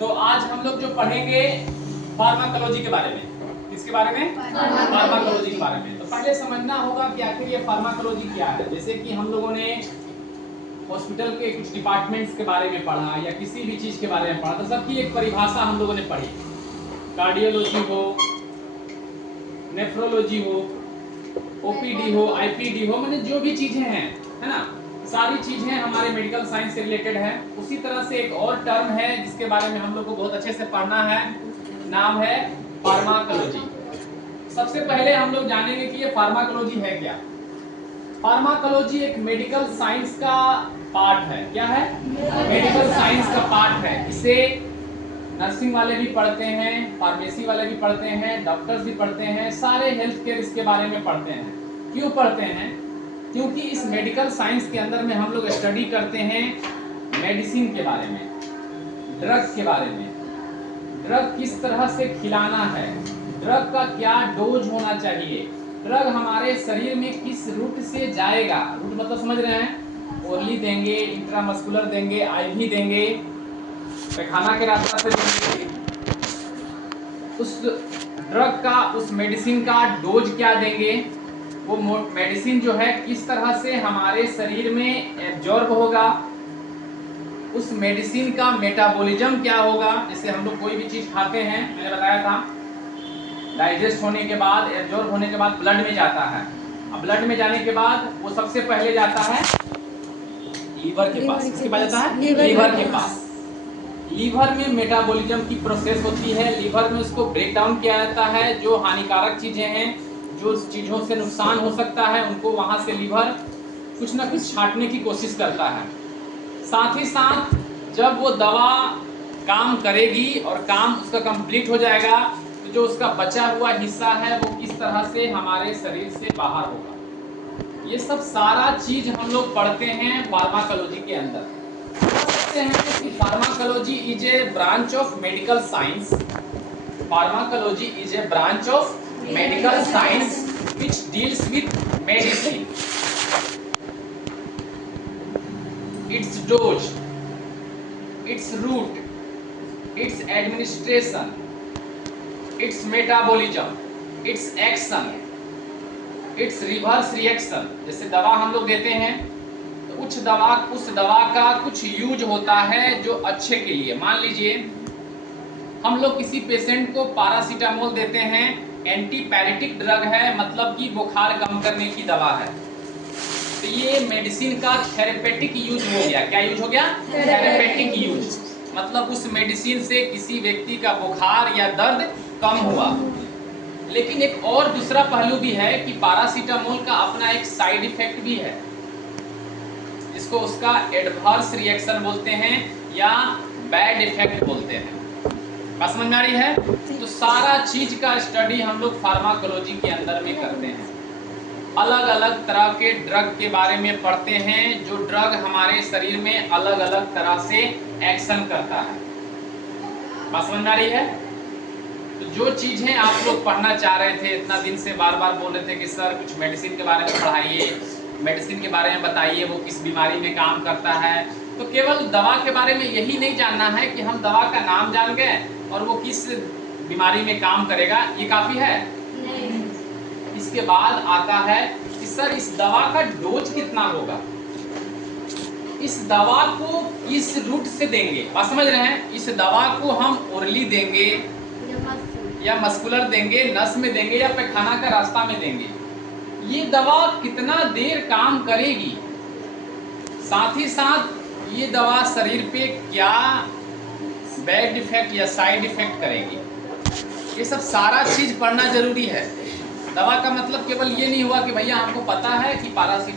तो आज हम लोग जो पढ़ेंगे फार्माकोलॉजी के बारे में। किसके बारे में? फार्माकोलॉजी के बारे में। तो पहले समझना होगा कि आखिर ये फार्माकोलॉजी क्या है। जैसे कि हम लोगों ने हॉस्पिटल के कुछ डिपार्टमेंट्स के बारे में पढ़ा या किसी भी चीज के बारे में पढ़ा, तो सबकी एक परिभाषा हम लोगों ने पढ़ी। कार्डियोलॉजी हो, नेफ्रोलॉजी हो, ओपीडी हो, आईपीडी हो, मतलब जो भी चीजें हैं, है ना, सारी चीजें हमारे मेडिकल साइंस से रिलेटेड है। उसी तरह से एक और टर्म है जिसके बारे में हम लोग को बहुत अच्छे से पढ़ना है, नाम है फार्माकोलॉजी। सबसे पहले हम लोग जानेंगे कि ये फार्माकोलॉजी है क्या। फार्माकोलॉजी एक मेडिकल साइंस का पार्ट है। क्या है? मेडिकल साइंस का पार्ट है। इसे नर्सिंग वाले भी पढ़ते हैं, फार्मेसी वाले भी पढ़ते हैं, डॉक्टर्स भी पढ़ते हैं, सारे हेल्थ केयर इसके बारे में पढ़ते हैं। क्यों पढ़ते हैं? क्योंकि इस मेडिकल साइंस के अंदर में हम लोग स्टडी करते हैं मेडिसिन के बारे में, ड्रग के बारे में। ड्रग किस तरह से खिलाना है, ड्रग का क्या डोज होना चाहिए, ड्रग हमारे शरीर में किस रूट से जाएगा। रूट मतलब समझ रहे हैं? ओरली देंगे, इंट्रामस्कुलर देंगे, आईवी देंगे, पैखाना के रास्ता से देंगे। उस ड्रग का, उस मेडिसिन का डोज क्या देंगे, वो मेडिसिन जो है किस तरह से हमारे शरीर में एब्जॉर्ब होगा, उस मेडिसिन का मेटाबॉलिज्म क्या होगा। जैसे हम लोग कोई भी चीज खाते हैं, मैंने बताया था, डाइजेस्ट होने के बाद, एब्जॉर्ब होने के बाद ब्लड में जाता है। अब ब्लड में जाने के बाद वो सबसे पहले जाता है लीवर के पास। किसके पास जाता है? लीवर के पास। लीवर में मेटाबॉलिज्म की प्रोसेस होती है, लीवर में उसको ब्रेक डाउन किया जाता है। जो हानिकारक चीजें हैं, जो चीजों से नुकसान हो सकता है, उनको वहां से लीवर कुछ ना कुछ छांटने की कोशिश करता है। साथ ही साथ जब वो दवा काम करेगी और काम उसका कंप्लीट हो जाएगा, तो जो उसका बचा हुआ हिस्सा है वो किस तरह से हमारे शरीर से बाहर होगा। ये सब सारा चीज हम लोग पढ़ते हैं फार्माकोलॉजी के अंदर। कहते हैं कि pharmacology is a branch of medical science. Pharmacology is a branch of medical science which deals with medicine, its dose, its route, its administration, its metabolism, its action, its reverse reaction। जैसे दवा हम लोग देते हैं तो उस दवा का कुछ यूज होता है जो अच्छे के लिए। मान लीजिए हम लोग किसी पेशेंट को पैरासीटामोल देते हैं, एंटीपायरेटिक ड्रग है, मतलब कि बुखार कम करने की दवा है। तो ये मेडिसिन का थेरेपेटिक यूज हो गया। क्या यूज हो गया? Therapeutic use. मतलब उस मेडिसिन से किसी व्यक्ति का बुखार या दर्द कम हुआ। लेकिन एक और दूसरा पहलू भी है कि पैरासीटामोल का अपना एक साइड इफेक्ट भी है, जिसको उसका एडवर्स रिएक्शन बोलते हैं या बैड इफेक्ट बोलते हैं। बात समझ में आ रही है? तो सारा चीज का स्टडी हम लोग फार्माकोलॉजी के अंदर में करते हैं। अलग अलग तरह के ड्रग के बारे में पढ़ते हैं, जो ड्रग हमारे शरीर में अलग अलग तरह से एक्शन करता है। बात समझ में आ रही है? तो जो चीजें आप लोग पढ़ना चाह रहे थे, इतना दिन से बार बार बोल रहे थे कि सर कुछ मेडिसिन के बारे में पढ़ाइए, मेडिसिन के बारे में बताइए, वो किस बीमारी में काम करता है। तो केवल दवा के बारे में यही नहीं जानना है कि हम दवा का नाम जान गए और वो किस बीमारी में काम करेगा, ये काफी है? नहीं। इसके बाद आता है कि सर इस दवा का डोज कितना होगा, इस दवा को किस रूट से देंगे। आप समझ रहे हैं? इस दवा को हम ओरली देंगे या मस्कुलर देंगे, नस में देंगे या पैखाना का रास्ता में देंगे। ये दवा कितना देर काम करेगी, साथ ही साथ ये दवा शरीर पे क्या बैड इफेक्ट या साइड इफेक्ट करेगी, ये सब सारा चीज पढ़ना जरूरी है। दवा का मतलब केवल ये नहीं हुआ कि भैया हमको पता है कि पैरासीटामोल